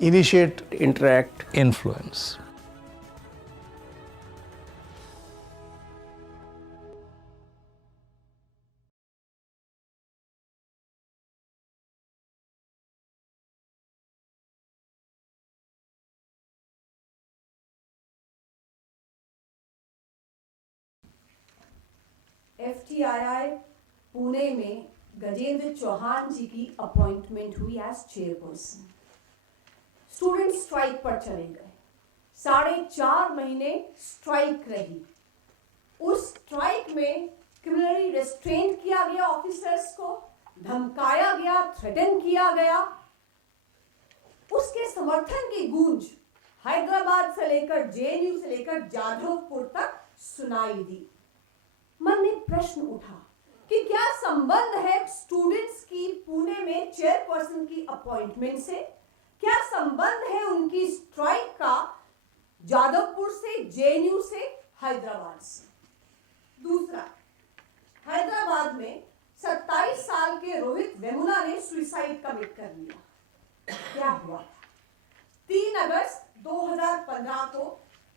initiate, interact, influence. FTII Pune में गजेंद्र चौहान जी की appointment हुई एज चेयरपर्सन। स्टूडेंट स्ट्राइक पर चले गए, 4.5 महीने स्ट्राइक रही। उस स्ट्राइक में क्रिमिनली रेस्ट्रेन किया गया ऑफिसर्स को, धमकाया गया, थ्रेटन किया गया। उसके समर्थन की गूंज हैदराबाद से लेकर जेएनयू से लेकर जाधवपुर तक सुनाई दी। मन में प्रश्न उठा कि क्या संबंध है स्टूडेंट्स की पुणे में चेयरपर्सन की अपॉइंटमेंट से? क्या संबंध है उनकी स्ट्राइक का जादवपुर से, जेएनयू से, हैदराबाद से? दूसरा, हैदराबाद में 27 साल के रोहित वेमुला ने सुसाइड कमिट कर लिया। क्या हुआ? 3 अगस्त 2015 को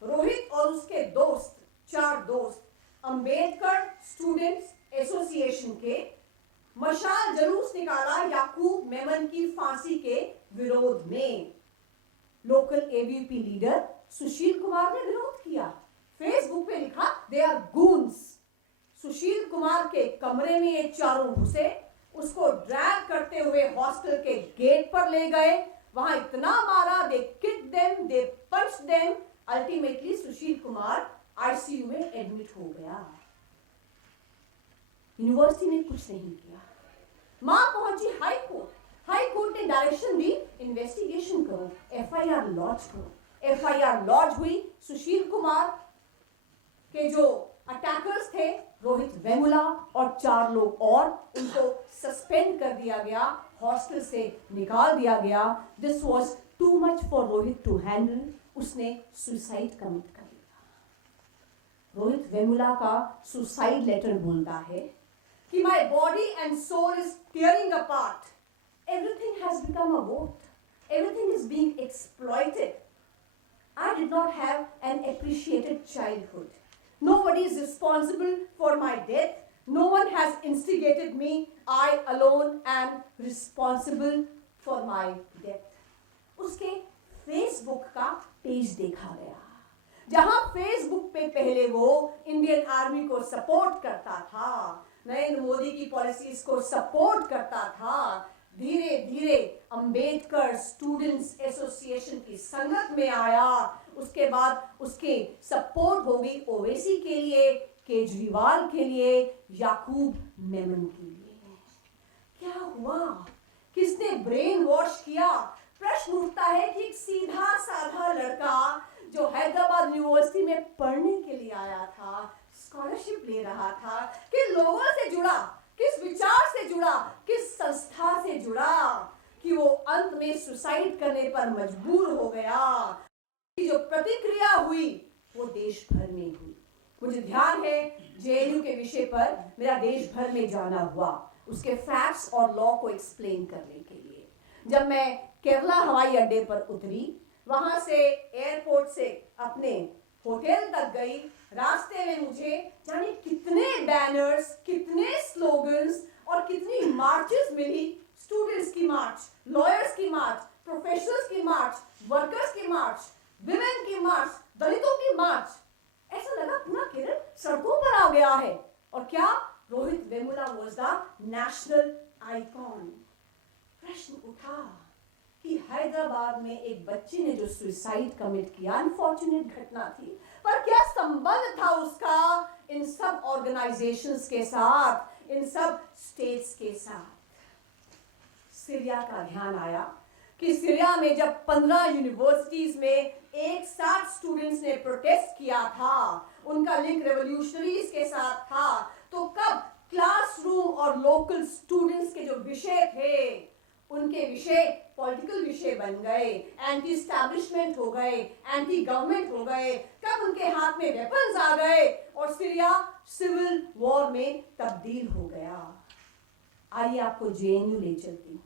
रोहित और उसके दोस्त, 4 दोस्त, अंबेडकर स्टूडेंट्स एसोसिएशन के मशाल जुलूस निकाला याकूब मेमन की फांसी के विरोध में। Local ABVP leader Sushil Kumar ने विरोध किया, फेसबुक पे लिखा दे आर गून्स। सुशील कुमार के कमरे में ये चारों घुसे, उसको ड्रैग करते हुए हॉस्टल के गेट पर ले गए, वहां इतना मारा, they kick them, they punch them. Ultimately Sushil Kumar ICU में एडमिट हो गया। यूनिवर्सिटी ने कुछ नहीं किया। मां पहुंची हाई कोर्ट। हाई कोर्ट ने डायरेक्शन दी, इन्वेस्टिगेशन करो, एफआईआर लॉन्च करो। एफआईआर लॉन्च हुई। सुशील कुमार के जो अटैकर्स थे, रोहित वेमुला और 4 लोग और, उनको सस्पेंड कर दिया गया, हॉस्टल से निकाल दिया गया। This was too much for Rohit to handle. उसने सुसाइड कमिट कर लिया। रोहित वेमुला का सुसाइड लेटर बोलता है कि my body and soul is tearing apart. Everything has become a vote. Everything is being exploited. I did not have an appreciated childhood. Nobody is responsible for my death. No one has instigated me. I alone am responsible for my death. उसके Facebook का page देखा गया, जहां Facebook पे पहले वो Indian army को support करता था, नरेंद्र मोदी की पॉलिसीज को सपोर्ट करता था। धीरे धीरे अंबेडकर स्टूडेंट्स एसोसिएशन की संगत में आया। उसके बाद उसके सपोर्ट हो गई ओवैसी के लिए, केजरीवाल के लिए, याकूब मेमन के लिए। क्या हुआ? किसने ब्रेन वॉश किया? प्रश्न उठता है कि एक सीधा साधा लड़का जो हैदराबाद यूनिवर्सिटी में पढ़ने के लिए आया था, स्कॉलरशिप ले रहा था, किन लोगों से जुड़ा, किस विचार से जुड़ा, किस संस्था से जुड़ा कि वो अंत में सुसाइड करने पर मजबूर हो गया। जो प्रतिक्रिया हुई वो देश भर में हुई। मुझे ध्यान है जेएनयू के विषय पर मेरा देश भर में जाना हुआ, उसके फैक्ट्स और लॉ को एक्सप्लेन करने के लिए। जब मैं केरला हवाई अड्डे पर उतरी, वहां से एयरपोर्ट से अपने होटल तक गई, रास्ते में मुझे जाने कितने बैनर्स, कितने स्लोगन्स और कितनी मार्चेस मिली। स्टूडेंट्स की मार्च, लॉयर्स की मार्च, प्रोफेशनल्स की मार्च, वर्कर्स की मार्च, विमेन की मार्च, दलितों की मार्च। ऐसा लगा पूरा केरल सड़कों पर आ गया है। और क्या? Rohit Vemula was the national icon. प्रश्न उठा कि हैदराबाद में एक बच्चे ने जो सुसाइड कमिट किया, अनफॉर्चुनेट घटना थी, पर क्या संबंध था उसका इन सब ऑर्गेनाइजेशंस के साथ, इन सब स्टेट्स के साथ? सीरिया का ध्यान आया कि सीरिया में जब 15 यूनिवर्सिटीज में एक साथ स्टूडेंट्स ने प्रोटेस्ट किया था, उनका लिंक रेवोल्यूशनरीज के साथ था, तो कब क्लासरूम और लोकल स्टूडेंट्स के जो विषय थे, उनके विषय पॉलिटिकल विषय बन गए, एंटी स्टैब्लिशमेंट हो गए, एंटी गवर्नमेंट हो गए, कब उनके हाथ में वेपन्स आ गए और सीरिया सिविल वॉर में तब्दील हो गया। आइए आपको जेएनयू ले चलती हूँ।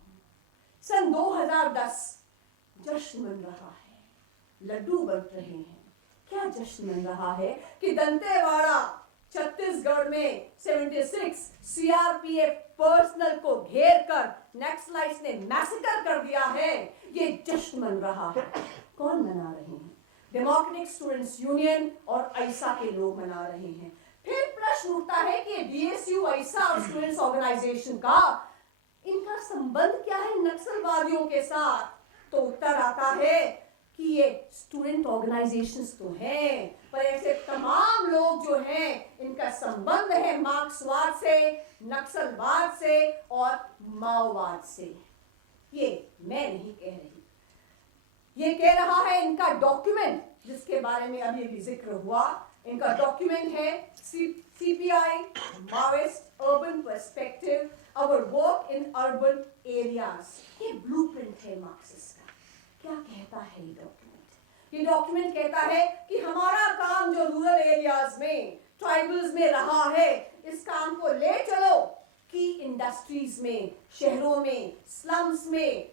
सन 2010 जश्न मन रहा है, लड्डू बंट रहे हैं। क्या जश्न मन रहा है कि दंतेवाड़ा छत्तीसगढ़ में 76 सीआरपीएफ पर्सनल को घेर कर नक्सलाइट्स ने मैसेकर कर दिया है। ये जश्न मन रहा है। कौन मना रहे हैं? डेमोक्रेटिक स्टूडेंट्स यूनियन और ऐसा के लोग मना रहे हैं। फिर प्रश्न उठता है कि डीएसयू ऐसा और स्टूडेंट्स ऑर्गेनाइजेशन का इनका संबंध क्या है नक्सलवादियों के साथ? तो उत्तर आता है कि ये स्टूडेंट ऑर्गेनाइजेशंस तो हैं, पर ऐसे तमाम लोग जो हैं इनका संबंध है मार्क्सवाद से, नक्सलवाद से और माओवाद से। ये मैं नहीं कह रही, ये कह रहा है इनका डॉक्यूमेंट, जिसके बारे में अभी अभी जिक्र हुआ। इनका डॉक्यूमेंट है CPI Maoist urban perspective, our work in urban areas. ये ब्लूप्रिंट है मार्क्सिस्ट का। क्या कहता है ये डॉक्यूमेंट? ये डॉक्यूमेंट कहता है कि हमारा काम जो रूरल एरियाज में, ट्राइबल्स में रहा है, इस काम को ले चलो कि इंडस्ट्रीज में, शहरों में, स्लम्स में,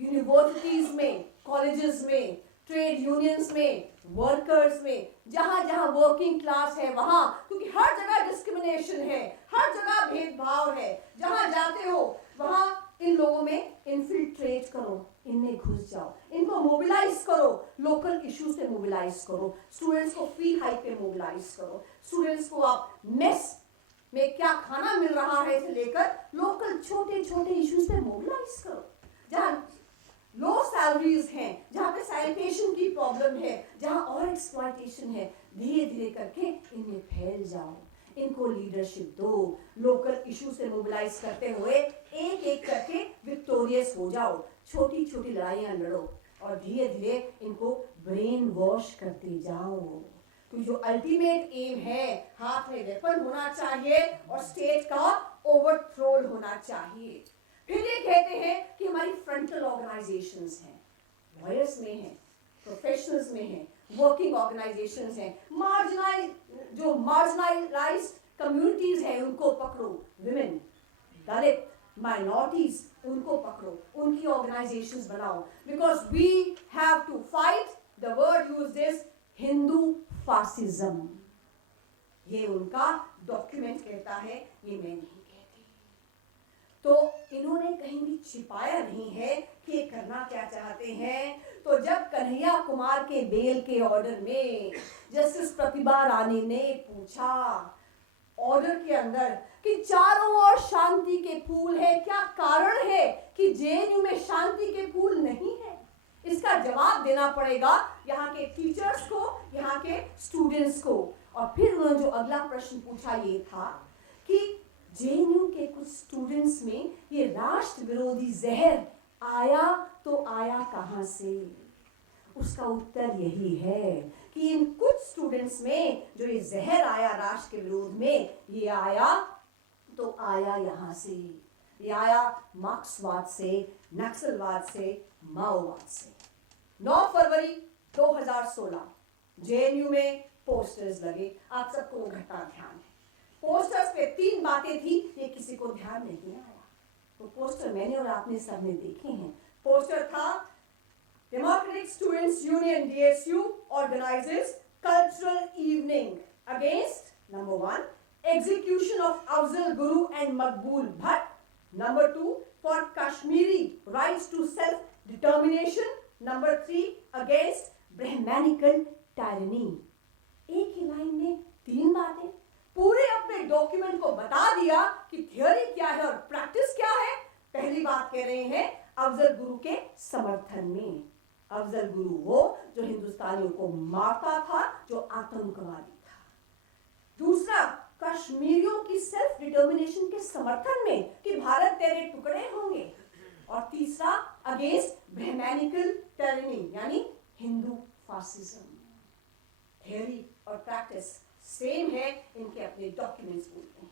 यूनिवर्सिटीज में, कॉलेजेस में, ट्रेड यूनियंस में, वर्कर्स में, जहां जहां वर्किंग क्लास है वहां, क्योंकि हर जगह डिस्क्रिमिनेशन है, हर जगह भेदभाव है, जहां जाते हो वहां इन लोगों में इन्फिल्ट्रेट करो, इनमें घुस जाओ, इनको मोबिलाइज करो, लोकल इश्यू से मोबिलाइज करो, स्टूडेंट्स को फ्री हाइक पे मोबिलाइज करो, स्टूडेंट्स को आप मेस में क्या खाना मिल रहा है से लेकर लोकल छोटे छोटे इश्यूज पे मोबिलाइज करो। जहां लो सैलरीज हैं, जहां पे सैनिटेशन की प्रॉब्लम है, जहां और एक्सप्लॉयटेशन है, धीरे धीरे करके इनमें फैल जाओ, इनको लीडरशिप दो, लोकल इशू से मोबिलाइज करते हुए एक एक करके विक्टोरियस हो जाओ, छोटी छोटी लड़ाइयां लड़ो और धीरे धीरे इनको ब्रेन वॉश करते जाओ। तो जो अल्टीमेट एम है, हाथ में वेपन होना चाहिए और स्टेट का ओवरथ्रोल होना चाहिए। फिर ये कहते हैं कि हमारी फ्रंटल ऑर्गेनाइजेशंस हैं, लॉयर्स में हैं, प्रोफेशनल्स में हैं, वर्किंग ऑर्गेनाइजेशंस हैं, मार्जिनलाइज्ड कम्युनिटीज हैं, उनको पकड़ो, विमेन, दलित, माइनॉरिटीज, उनको पकड़ो, उनकी ऑर्गेनाइजेशंस बनाओ, because we have to fight, the word used is Hindu fascism. ये उनका डॉक्यूमेंट कहता है, ये मैं नहीं कहती। तो इन्होंने कहीं भी छिपाया नहीं है कि ये करना क्या चाहते हैं। तो जब कन्हैया कुमार के बेल के ऑर्डर में जस्टिस प्रतिभा रानी ने पूछा ऑर्डर के अंदर कि चारों ओर शांति के फूल है, क्या कारण है कि जेएनयू में शांति के फूल नहीं है? इसका जवाब देना पड़ेगा यहाँ के टीचर्स को, यहाँ के स्टूडेंट्स को। और फिर उन्होंने जो अगला प्रश्न पूछा ये था कि जेएनयू के कुछ स्टूडेंट्स में ये राष्ट्र विरोधी जहर आया तो आया कहां से? उसका उत्तर यही है कि इन कुछ स्टूडेंट्स में जो ये जहर आया राष्ट्र के विरोध में, ये आया तो आया यहां से, ये आया मार्क्सवाद से, नक्सलवाद से, माओवाद से। 9 फरवरी 2016 जेएनयू में पोस्टर्स लगे। आप सबको वो घटना ध्यान है। पोस्टर्स पे 3 बातें थी, ये किसी को ध्यान नहीं आया। तो पोस्टर मैंने और आपने सबने देखे हैं। पोस्टर था democratic students union DSU organises cultural evening against number 1 execution of Afzal Guru and Maqbool Bhatt, number 2 for Kashmiri rights to self determination, number 3 against Brahmanical tyranny। एक ही लाइन में 3 बातें, पूरे अपने डॉक्यूमेंट को बता दिया कि थ्योरी क्या है और प्रैक्टिस क्या है। पहली बात कह रहे हैं अफजल गुरु के समर्थन में। अफजल गुरु वो जो हिंदुस्तानियों को मारता था, जो आतंकवादी था। दूसरा, कश्मीरियों की सेल्फ डिटर्मिनेशन के समर्थन में कि भारत तेरे टुकड़े होंगे। और तीसरा, अगेंस्ट ब्राह्मणिकल टायरनी यानी हिंदू फासिज्म। थ्योरी और प्रैक्टिस सेम है, इनके अपने डॉक्यूमेंट्स बोलते हैं।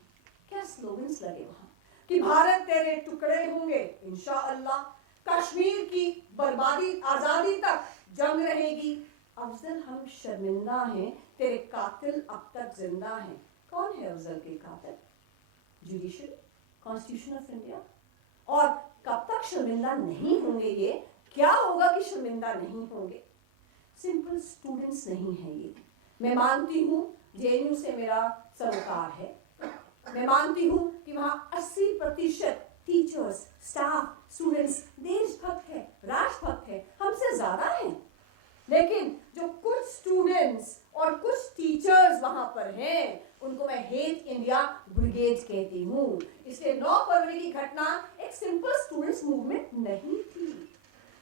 क्या स्लोगन्स लगे वहां कि भारत तेरे टुकड़े होंगे इंशाअल्लाह, कश्मीर की बर्बादी आजादी तक जंग रहेगी। अफजल हम शर्मिंदा हैं, तेरे कातिल अब तक जिंदा हैं। कौन है अफजल के कातिल? Judiciary, constitution of India. और कब तक शर्मिंदा नहीं होंगे ये क्या होगा कि शर्मिंदा नहीं होंगे? सिंपल स्टूडेंट्स नहीं है ये। मैं मानती हूँ जेएनयू से मेरा सरोकार है, मैं मानती हूँ कि वहाँ 80% टीचर्स, स्टाफ, स्टूडेंट्स देशभक्त है, राष्ट्रभक्त है, हमसे ज्यादा हैं। लेकिन जो कुछ स्टूडेंट्स और कुछ टीचर्स वहां पर हैं, उनको मैं हेट इंडिया ब्रिगेड कहती हूँ। इसलिए 9 फरवरी की घटना एक सिंपल स्टूडेंट्स मूवमेंट नहीं थी।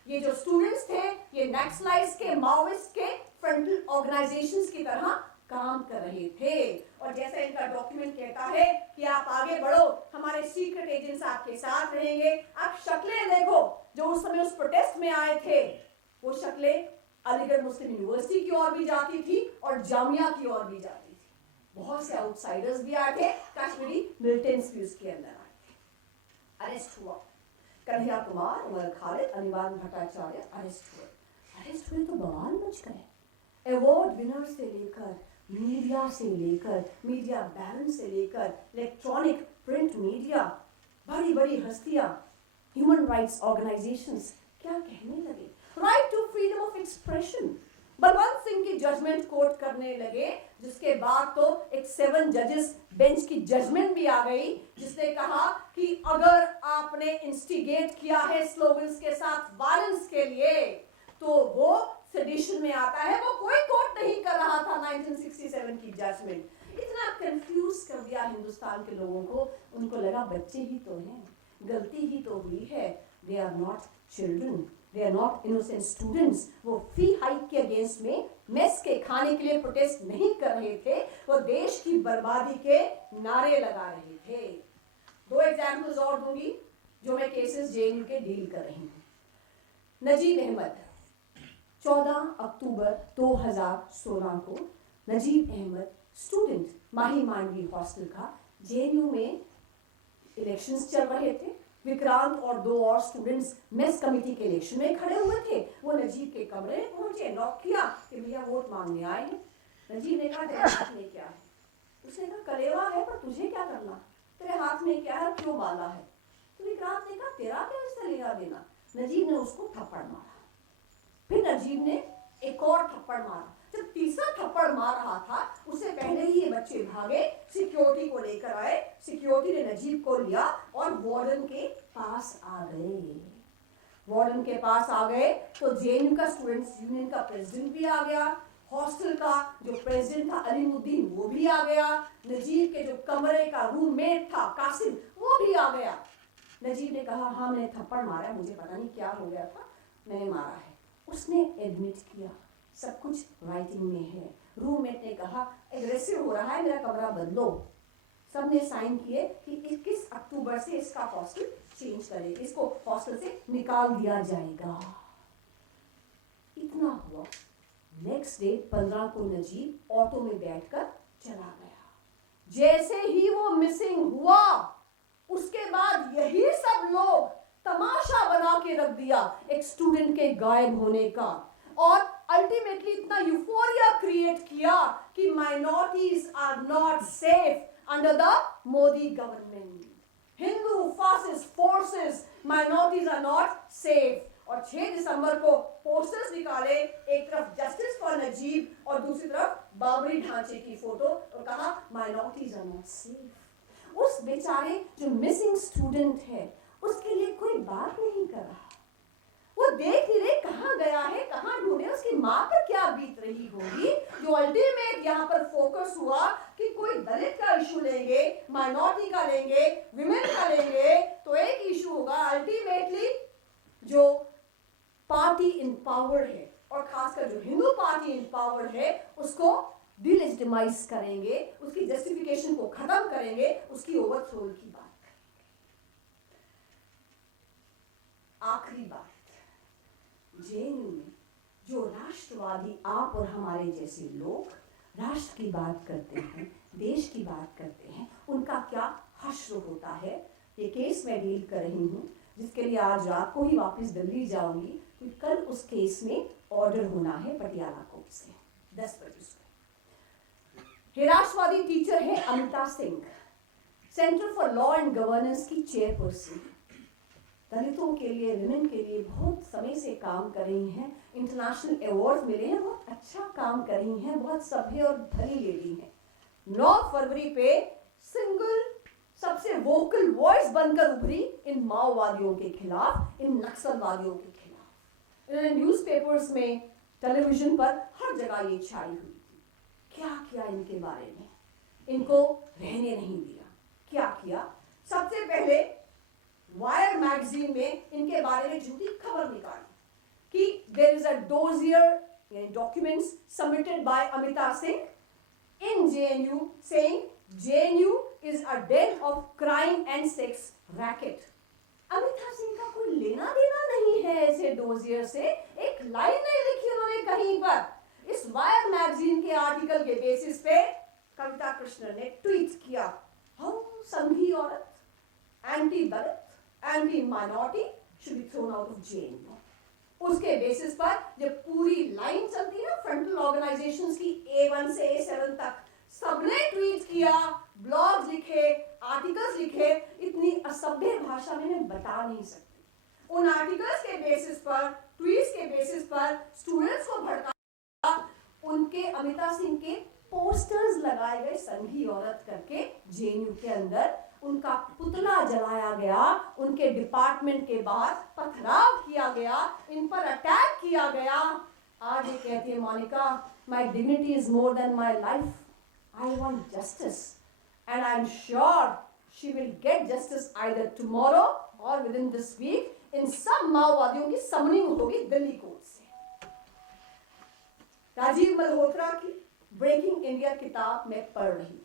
ये जो स्टूडेंट्स थे, ये नक्सलाइट्स के, माओइस्ट के फ्रंटल ऑर्गेनाइजेशंस की तरह काम कर रहे थे। और जैसा इनका डॉक्यूमेंट कहता है कि आप आगे बढ़ो, हमारे सीक्रेट एजेंट्स आपके साथ रहेंगे। आप शक्लें देखो जो उस समय उस प्रोटेस्ट में आए थे, वो शक्लें अलीगढ़ मुस्लिम यूनिवर्सिटी की ओर भी जाती थी और जामिया की ओर भी जाती थी। बहुत से आउटसाइडर्स भी आए थे, कश्मीरी मिलिटेंट्स भी उसके अंदर आए थे। अरेस्ट हुआ कन्हैया कुमार, उमर खालिद, अनिवार्य भट्टाचार्य अरेस्ट हुए तो बवाल मच गए। अवार्ड विनर से लेकर, मीडिया से लेकर, मीडिया बैरन से लेकर, इलेक्ट्रॉनिक प्रिंट मीडिया, बड़ी बड़ी हस्तियां, ह्यूमन राइट्स ऑर्गेनाइजेशंस क्या कहने लगे। Right to freedom of expression, Balwant Singh की जजमेंट कोट करने लगे, जिसके बाद तो एक 7 जजेस बेंच की जजमेंट भी आ गई, जिसने कहा कि अगर आपने इंस्टिगेट किया है स्लोगन्स के साथ वायलेंस के लिए, तो वो सेडिशन में आता है। वो कोई कोट नहीं कर रहा था 1967 की जजमेंट। इतना कंफ्यूज कर दिया हिंदुस्तान के लोगों को, उनको लगा बच्चे ही तो हैं, गलती ही तो हुई है। They are not children, they are not innocent students. वो फी हाइक के अगेंस्ट में मेस के खाने के लिए प्रोटेस्ट नहीं कर रहे थे, वो देश की बर्बादी के नारे लगा रहे थे। 2 एग्जाम्पल्स और दूंगी जो मैं केसेस जेएनयू के डील कर रही हूँ। नजीब अहमद, 14 अक्टूबर 2016 को नजीब अहमद स्टूडेंट माही मांडवी हॉस्टल का, जेएनयू में इलेक्शंस चल रहे थे। विक्रांत और 2 और स्टूडेंट्स मेस कमेटी के इलेक्शन में खड़े हुए थे। वो नजीब के कमरे में पहुंचे, नॉक किया कि भैया वोट मांगने आए हैं। नजीब ने कहा तेरे हाथ में क्या है? उसने कहा कलेवा है, पर तुझे क्या करना, तेरे हाथ में क्या है, क्यों बांधा है? तो विक्रांत ने कहा तेरा क्या इससे लेना देना। नजीब ने उसको थप्पड़ मारा। फिर नजीब ने एक और थप्पड़ मारा। जब तीसरा थप्पड़ मार रहा था, उससे पहले ही ये बच्चे भागे, सिक्योरिटी को लेकर आए। सिक्योरिटी ने नजीब को लिया और वार्डन के पास आ गए। वार्डन के पास आ गए तो जेएनयू का स्टूडेंट्स यूनियन का प्रेसिडेंट भी आ गया, हॉस्टल का जो प्रेसिडेंट था अलीमुद्दीन वो भी आ गया, नजीब के जो कमरे का रूममेट था कासिम वो भी आ गया। नजीब ने कहा हाँ मैंने थप्पड़ मारा, मुझे पता नहीं क्या हो गया था, मैंने मारा है। उसने एडमिट किया, सब कुछ राइटिंग में है। रूममेट ने कहा एग्रेसिव हो रहा है, मेरा कमरा बदलो। सबने साइन किए कि 21 अक्टूबर से इसका हॉस्टल चेंज करें, इसको हॉस्टल से निकाल दिया जाएगा। इतना हुआ। नेक्स्ट डे 15 को नजीब ऑटो में बैठकर चला गया। जैसे ही वो मिसिंग हुआ, उसके बाद यही सब लोग तमाशा बना के रख दिया एक स्टूडेंट के गायब होने का, और अल्टीमेटली इतना यूफोरिया क्रिएट किया कि minorities are not safe under the Modi government. Hindu fascist forces, minorities are not safe. और 6 दिसंबर को पोस्टर्स निकाले, एक तरफ जस्टिस फॉर नजीब और दूसरी तरफ बाबरी ढांचे की फोटो, और कहा माइनॉरिटीज आर नॉट सेफ। उस बेचारे जो मिसिंग स्टूडेंट है उसके लिए कोई बात नहीं कर रहा। वो देख नहीं रहे कहाँ गया है, कहाँ ढूंढे, उसकी माँ पर क्या बीत रही होगी। जो अल्टीमेट यहाँ पर फोकस हुआ कि कोई दलित का इशू लेंगे, माइनॉरिटी का लेंगे, विमेन का लेंगे, तो एक इशू होगा अल्टीमेटली जो पार्टी इन पावर है, और खासकर जो हिंदू पार्टी इन पावर है उसको डिलेजिटिमाइज करेंगे, उसकी जस्टिफिकेशन को खत्म करेंगे, उसकी ओवरथ्रो की बात करेंगे। आखिरी बात, जेएनयू में जो राष्ट्रवादी आप और हमारे जैसे लोग राष्ट्र की बात करते हैं, देश की बात करते हैं, उनका क्या हश्र होता है। ये केस मैं डील कर रही हूँ, जिसके लिए आज रात को ही वापस दिल्ली जाऊंगी, क्योंकि कल उस केस में ऑर्डर होना है पटियाला कोर्ट से 10 बजे से। ये राष्ट्रवादी टीचर है Amita Singh, centre for law and governance की चेयरपर्सन। दलितों के लिए, विमेन के लिए बहुत समय से काम कर रही हैं, इंटरनेशनल अवार्ड मिले हैं, बहुत अच्छा काम कर रही हैं, बहुत सभ्य और भली लेडी हैं। 9 फरवरी पे सिंगल सबसे वोकल वॉइस बनकर उभरी इन माओवादियों के खिलाफ, इन नक्सलवादियों के खिलाफ। इन्होंने न्यूज़पेपर्स में, टेलीविजन पर, हर जगह ये छाई हुई थी। क्या किया इनके बारे में? इनको रहने नहीं दिया। क्या किया? सबसे पहले वायर मैगजीन में इनके बारे में झूठी खबर निकाली कि there is a dossier documents submitted by Amita Singh in JNU saying JNU is a den of crime and sex racket। Amita Singh का कोई लेना देना नहीं है ऐसे डोजियर से। एक लाइन नहीं लिखी उन्होंने कहीं पर। इस वायर मैगजीन के आर्टिकल के बेसिस पे कविता कृष्णन ने ट्वीट किया, हम संघी औरत, anti Dalit, anti minority should be thrown out of JNU। उसके बेसिस पर जब पूरी लाइन चलती है ना फ्रंटल ऑर्गेनाइजेशंस की, A1 से A7 तक, सबने ट्वीट किया, ब्लॉग्स लिखे, आर्टिकल्स लिखे। इतनी असभ्य भाषा में मैं बता नहीं सकती। उन आर्टिकल्स के बेसिस पर, ट्वीट्स के बेसिस पर स्टूडेंट्स को भड़का, उनके अमिता सिंह के पोस्टर्स लगाए गए संघी औरत करके JNU के अंदर, उनका पुतला जलाया गया, उनके डिपार्टमेंट के बाहर पथराव किया गया, इन पर अटैक किया गया। आज ये कहती है, Monika, my dignity is more than my life, I want justice and I am sure she will get justice either tomorrow or within this week. इन सब माओवादियों की समनिंग होगी दिल्ली कोर्ट से। राजीव मल्होत्रा की ब्रेकिंग इंडिया किताब में पढ़ रही थी,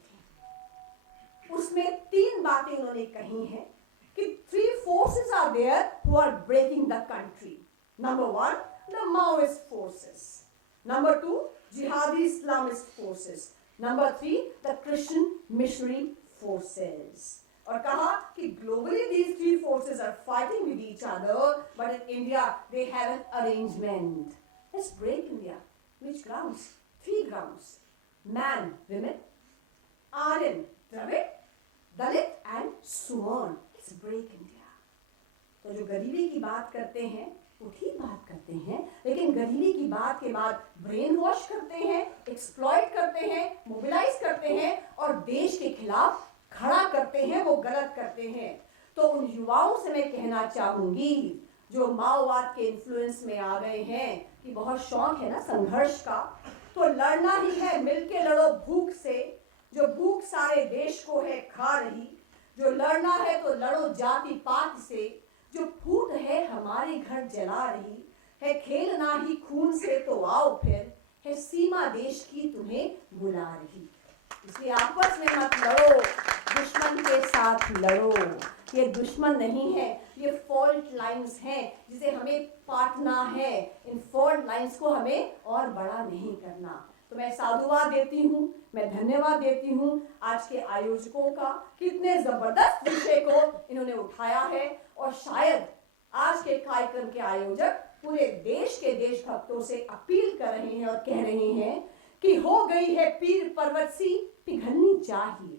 उसमें 3 बातें उन्होंने कही हैं कि 3 forces are there who are breaking the country। Number 1, the Maoist forces। Number 2, jihadi Islamist forces। Number 3, the Christian missionary forces। और कहा कि globally these 3 forces are fighting with each other, but in India they have an arrangement। Let's break India। Which grounds? 3 grounds: man, women, Aryan, Dravid, Dalit and Suman. It's break India. तो जो गरीबी की बात करते हैं वो ठीक बात करते हैं, लेकिन गरीबी की बात के बाद ब्रेन वॉश करते हैं, एक्सप्लॉइट करते हैं, मोबिलाइज करते हैं और देश के खिलाफ खड़ा करते हैं, वो गलत करते हैं। तो उन युवाओं से मैं कहना चाहूंगी जो माओवाद के इन्फ्लुएंस में आ गए हैं कि बहुत शौक है ना संघर्ष का, तो लड़ना ही है, मिलके लड़ो भूख से, जो भूख सारे देश को है खा रही। जो लड़ना है तो लड़ो जाति पात से, जो फूट है हमारे घर जला रही है। खेलना ही खून से तो आओ फिर, है सीमा देश की तुम्हें बुला रही। इसलिए आपस में मत लड़ो, दुश्मन के साथ लड़ो। ये दुश्मन नहीं है, ये फॉल्ट लाइंस हैं जिसे हमें पाटना है। इन फॉल्ट लाइंस को हमें और बड़ा नहीं करना। तो मैं साधुवाद देती हूँ, मैं धन्यवाद देती हूँ आज के आयोजकों का, कितने जबरदस्त विषय को इन्होंने उठाया है। और शायद आज के कार्यक्रम के आयोजक पूरे देश के देशभक्तों से अपील कर रहे हैं और कह रहे हैं कि हो गई है पीर पर्वत सी पिघलनी चाहिए,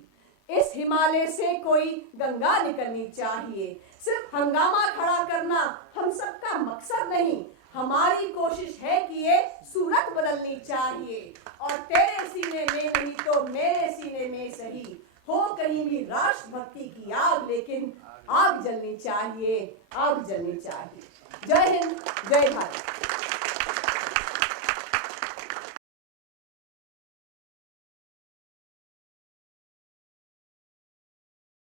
इस हिमालय से कोई गंगा निकलनी चाहिए। सिर्फ हंगामा खड़ा करना हम सबका मकसद नहीं, हमारी कोशिश है कि ये सूरत बदलनी चाहिए। और तेरे सीने में नहीं तो मेरे सीने में सही, हो कहीं भी राष्ट्रभक्ति की आग, लेकिन आग जलनी चाहिए, आग जलनी चाहिए। जय हिंद, जय भारत।